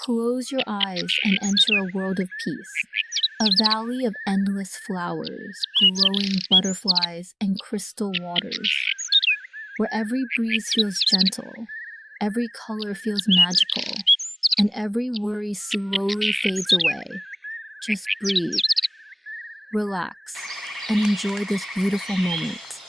Close your eyes and enter a world of peace. A valley of endless flowers, glowing butterflies, and crystal waters, where every breeze feels gentle, every color feels magical, and every worry slowly fades away. Just breathe, relax, and enjoy this beautiful moment.